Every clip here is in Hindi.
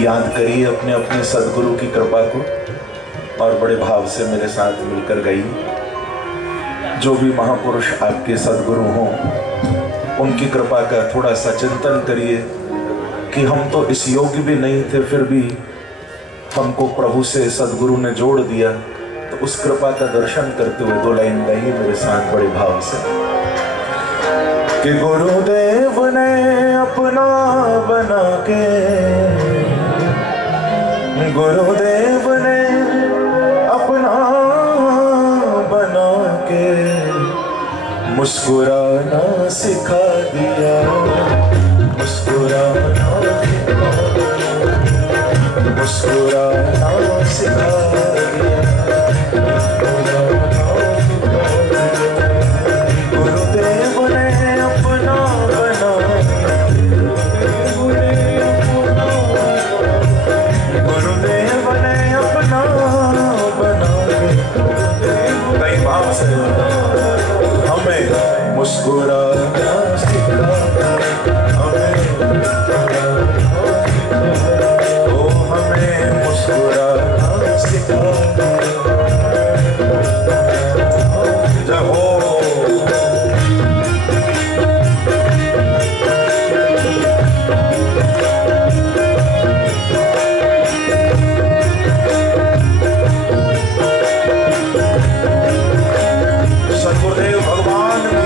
याद करिए अपने अपने सदगुरु की कृपा को और बड़े भाव से मेरे साथ मिलकर गाइए। जो भी महापुरुष आपके सदगुरु हों उनकी कृपा का थोड़ा सा चिंतन करिए कि हम तो इस योग्य भी नहीं थे, फिर भी हमको प्रभु से सदगुरु ने जोड़ दिया। तो उस कृपा का दर्शन करते हुए दो लाइन गाइए मेरे साथ बड़े भाव से कि गुरुदेव ने अपना बना के, गुरुदेव ने अपना बना के मुस्कुराना सिखा दिया, मुस्कुराना मुस्कुराना सिखा दिया। गुरुदेव ने अपना बना, गुरुदेव ने अपना बना कई भाव से हमें मुस्कुराना सिखा, हमें मुस्कुराना सिखा। जय हो सद्गुरुदेव भगवान की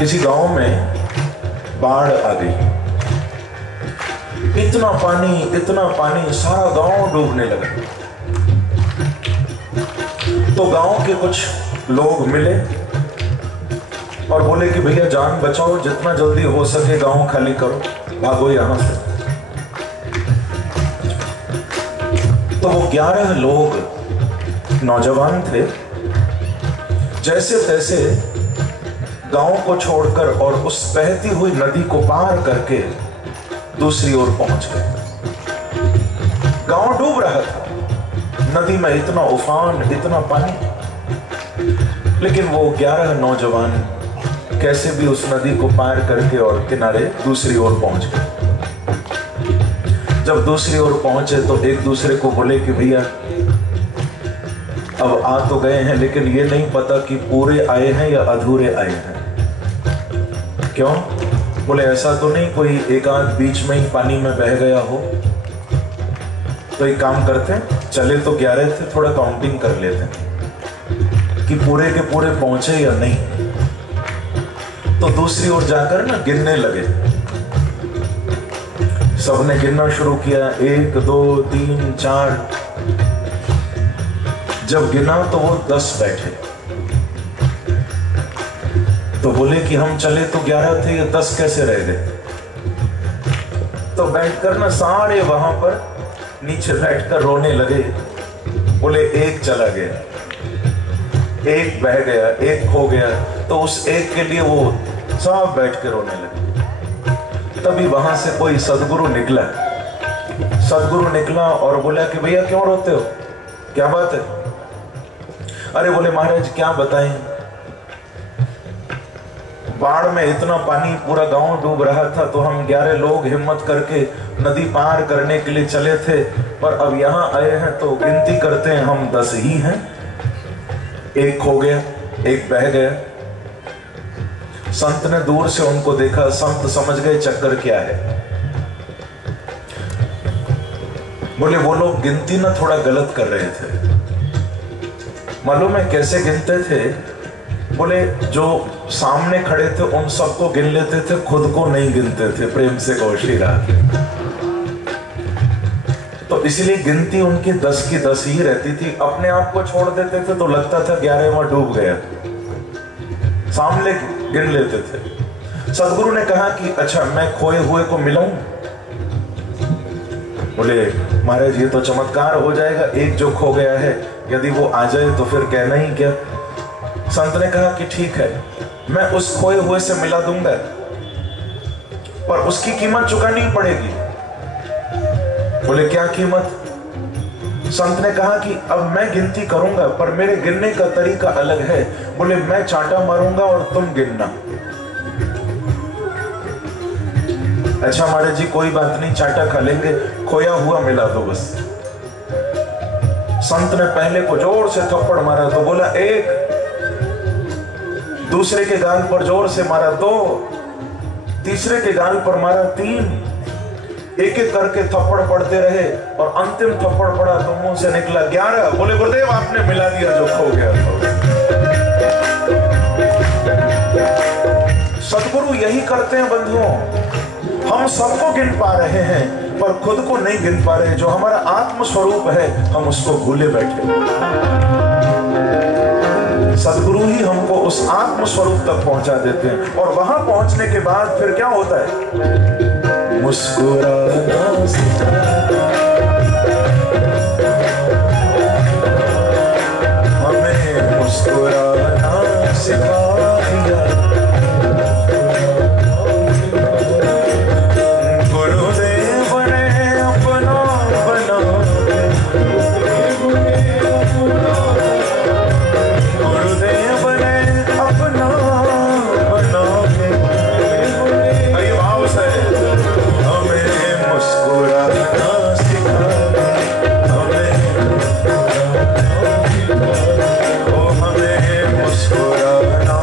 किसी गांव में बाढ़ आ गई। इतना पानी सारा गांव डूबने लगा। तो गांव के कुछ लोग मिले और बोले कि भैया जान बचाओ, जितना जल्दी हो सके गांव खाली करो, भागो यहां से। तो वो 11 लोग नौजवान थे, जैसे तैसे गांव को छोड़कर और उस बहती हुई नदी को पार करके दूसरी ओर पहुंच गए। गांव डूब रहा था, नदी में इतना उफान, इतना पानी, लेकिन वो 11 नौजवान कैसे भी उस नदी को पार करके और किनारे दूसरी ओर पहुंच गए। जब दूसरी ओर पहुंचे तो एक दूसरे को बोले कि भैया अब आ तो गए हैं, लेकिन ये नहीं पता कि पूरे आए हैं या अधूरे आए हैं। क्यों? बोले ऐसा तो नहीं कोई एक आध बीच में ही पानी में बह गया हो। तो एक काम करते हैं, चले तो 11 थे, थोड़ा काउंटिंग कर लेते हैं कि पूरे के पूरे पहुंचे या नहीं। तो दूसरी ओर जाकर ना गिनने लगे, सबने गिनना शुरू किया, 1 2 3 4। जब गिना तो वो 10 बैठे। तो बोले कि हम चले तो 11 थे, ये 10 कैसे रह गए? तो बैठकर ना सारे वहां पर नीचे बैठकर रोने लगे। बोले एक चला गया, एक बह गया, एक खो गया। तो उस एक के लिए वो सब बैठ के रोने लगे। तभी वहां से कोई सदगुरु निकला और बोला कि भैया क्यों रोते हो, क्या बात है? अरे बोले महाराज क्या बताएं, बाढ़ में इतना पानी, पूरा गांव डूब रहा था, तो हम 11 लोग हिम्मत करके नदी पार करने के लिए चले थे, पर अब यहां आए हैं तो गिनती करते हैं हम 10 ही हैं। एक खो गया, एक बह गया। संत ने दूर से उनको देखा, संत समझ गए चक्कर क्या है। बोले वो लोग गिनती ना थोड़ा गलत कर रहे थे। मालूम है कैसे गिनते थे? बोले जो सामने खड़े थे उन सबको गिन लेते थे, खुद को नहीं गिनते थे। प्रेम से कौशिरा। तो इसलिए गिनती उनकी 10 की 10 ही रहती थी। अपने आप को छोड़ देते थे तो लगता था 11वां डूब गया, सामने गिन लेते थे। सदगुरु ने कहा कि अच्छा मैं खोए हुए को मिलाऊं? बोले महाराज ये तो चमत्कार हो जाएगा, एक जो खो गया है यदि वो आ जाए तो फिर कहना ही क्या। संत ने कहा कि ठीक है, मैं उस खोए हुए से मिला दूंगा, पर उसकी कीमत चुकानी पड़ेगी। बोले क्या कीमत? संत ने कहा कि अब मैं गिनती करूंगा, पर मेरे गिनने का तरीका अलग है। बोले मैं चांटा मारूंगा और तुम गिनना। अच्छा महाराज जी कोई बात नहीं, चांटा खा लेंगे, खोया हुआ मिला दो बस। संत ने पहले को जोर से थप्पड़ मारा तो बोला 1, दूसरे के गाल पर जोर से मारा 2, तीसरे के गाल पर मारा 3। एक एक करके थप्पड़ पड़ते रहे और अंतिम थप्पड़ पड़ा तो मुंह से निकला 11। बोले गुरुदेव आपने मिला दिया जो खो गया। सदगुरु यही करते हैं बंधुओं, हम सबको गिन पा रहे हैं पर खुद को नहीं गिन पा रहे। जो हमारा आत्म स्वरूप है हम उसको भूले बैठे। सदगुरु ही हमको उस आत्म स्वरूप तक पहुंचा देते हैं, और वहां पहुंचने के बाद फिर क्या होता है? मुस्कुराना सिखाया, हमें मुस्कुराना सिखाया, गुरुदेव ने अपना बना के, गुरुदेव ने अपना बना के, कई भाव से मुस्कुराना सिखाया, हमें मुस्कुराना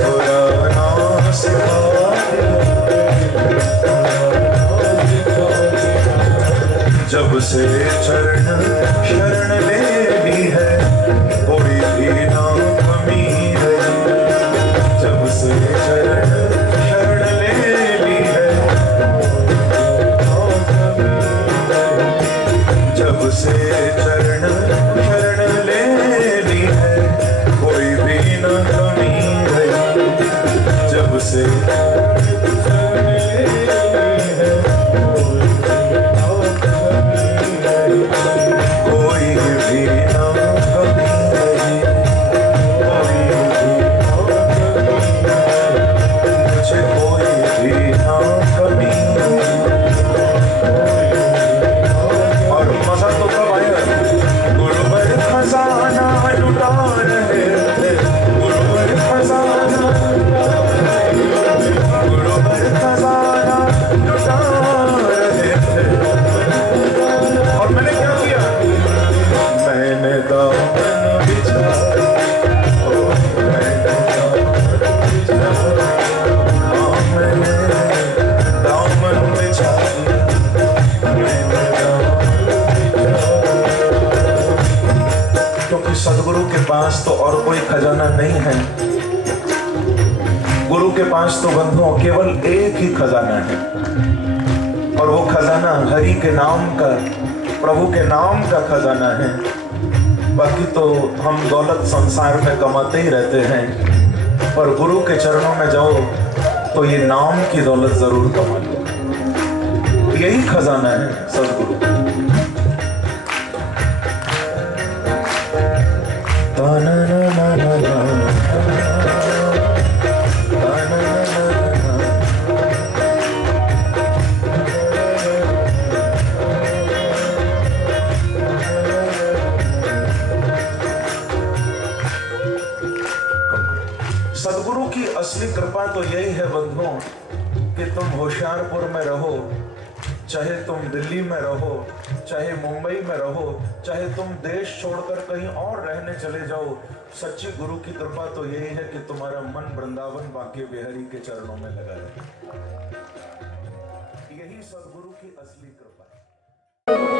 मुस्कुराना सिखा जब से चरण शरण ले ली है कोई भी ना कमी है। जब से चरण शरण ले ली है जब से चरण शरण ले ली है कोई भी ना कमी है। जब से सदगुरु के पास तो और कोई खजाना नहीं है। गुरु के पास तो बंधुओं केवल एक ही खजाना है और वो खजाना हरि के नाम का, प्रभु के नाम का खजाना है। बाकी तो हम दौलत संसार में कमाते ही रहते हैं, पर गुरु के चरणों में जाओ तो ये नाम की दौलत जरूर कमा लो। यही खजाना है सदगुरु। सदगुरु की असली कृपा तो यही है बंधुओं कि तुम होशियारपुर में रहो, चाहे तुम दिल्ली में रहो, चाहे मुंबई में रहो, चाहे तुम देश छोड़कर कहीं और रहने चले जाओ, सच्ची गुरु की कृपा तो यही है कि तुम्हारा मन वृंदावन बांके बिहारी के चरणों में लगा रहे। यही सदगुरु की असली कृपा है।